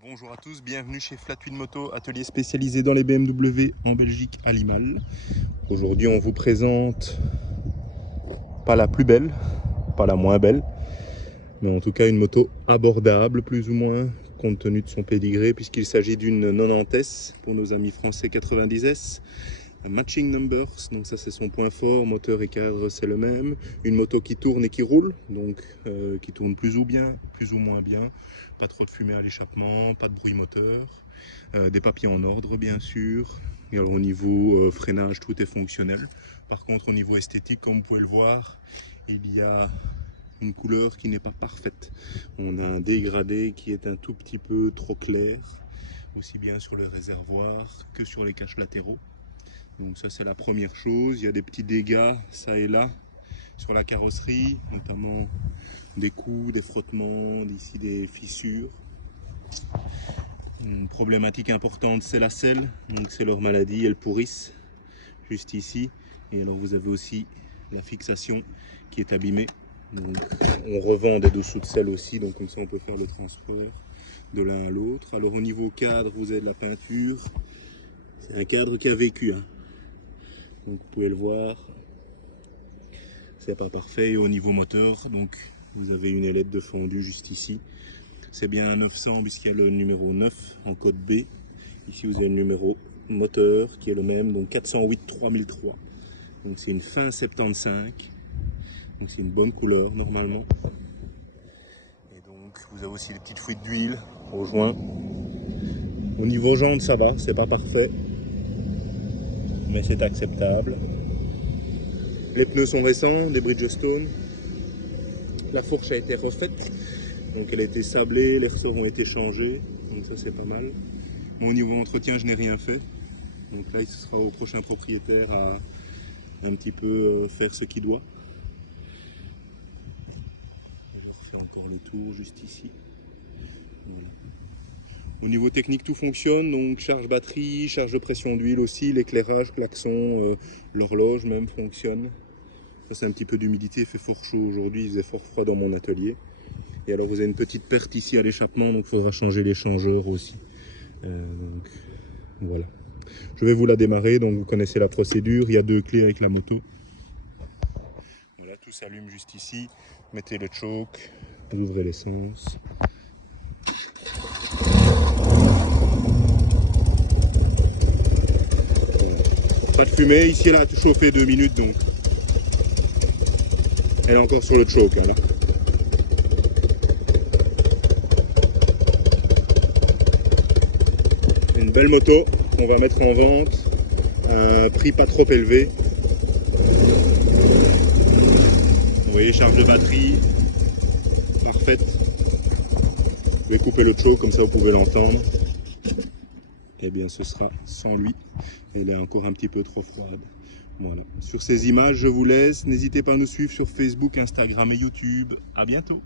Bonjour à tous, bienvenue chez Flatwin Moto, atelier spécialisé dans les BMW en Belgique à Limal. Aujourd'hui on vous présente pas la plus belle, pas la moins belle, mais en tout cas une moto abordable plus ou moins compte tenu de son pédigré puisqu'il s'agit d'une 90S pour nos amis français 90S. Un matching numbers, donc ça c'est son point fort, moteur et cadre c'est le même. Une moto qui tourne et qui roule, donc qui tourne plus ou moins bien. Pas trop de fumée à l'échappement, pas de bruit moteur. Des papiers en ordre bien sûr. Et alors au niveau freinage tout est fonctionnel. Par contre au niveau esthétique, comme vous pouvez le voir, il y a une couleur qui n'est pas parfaite. On a un dégradé qui est un tout petit peu trop clair, aussi bien sur le réservoir que sur les caches latéraux. Donc ça c'est la première chose. Il y a des petits dégâts ça et là sur la carrosserie, notamment des coups, des frottements, ici des fissures. Une problématique importante c'est la selle, donc c'est leur maladie, elles pourrissent juste ici. Et alors vous avez aussi la fixation qui est abîmée. Donc on revend des dessous de selle aussi, donc comme ça on peut faire le transfert de l'un à l'autre. Alors au niveau cadre, vous avez de la peinture. C'est un cadre qui a vécu, hein. Donc vous pouvez le voir, c'est pas parfait. Et au niveau moteur, donc vous avez une ailette de fendu juste ici. C'est bien un 900 puisqu'il y a le numéro 9 en code B. Ici vous avez le numéro moteur qui est le même, donc 408 3003. Donc c'est une fin 75. Donc c'est une bonne couleur normalement. Et donc vous avez aussi des petites fuites d'huile au joint. Au niveau jantes ça va, c'est pas parfait, mais c'est acceptable. Les pneus sont récents, des Bridgestone. La fourche a été refaite, donc elle a été sablée, les ressorts ont été changés, donc ça c'est pas mal. Bon, au niveau entretien, je n'ai rien fait. Donc là, ce sera au prochain propriétaire à un petit peu faire ce qu'il doit. Je refais encore le tour juste ici. Voilà. Au niveau technique, tout fonctionne, donc charge batterie, charge de pression d'huile aussi, l'éclairage, klaxon, l'horloge même fonctionne. Ça c'est un petit peu d'humidité, il fait fort chaud aujourd'hui, il faisait fort froid dans mon atelier. Et alors vous avez une petite perte ici à l'échappement, donc il faudra changer l'échangeur aussi. Donc voilà. Je vais vous la démarrer, donc vous connaissez la procédure, il y a deux clés avec la moto. Voilà, tout s'allume juste ici, mettez le choke, vous ouvrez l'essence. Pas de fumée, ici elle a chauffé 2 minutes donc. Elle est encore sur le choke là. Une belle moto qu'on va mettre en vente à un prix pas trop élevé. Vous voyez, charge de batterie parfaite. Vous pouvez couper le choke comme ça vous pouvez l'entendre. Et bien ce sera sans lui. Elle est encore un petit peu trop froide. Voilà. Sur ces images, je vous laisse. N'hésitez pas à nous suivre sur Facebook, Instagram et YouTube. À bientôt.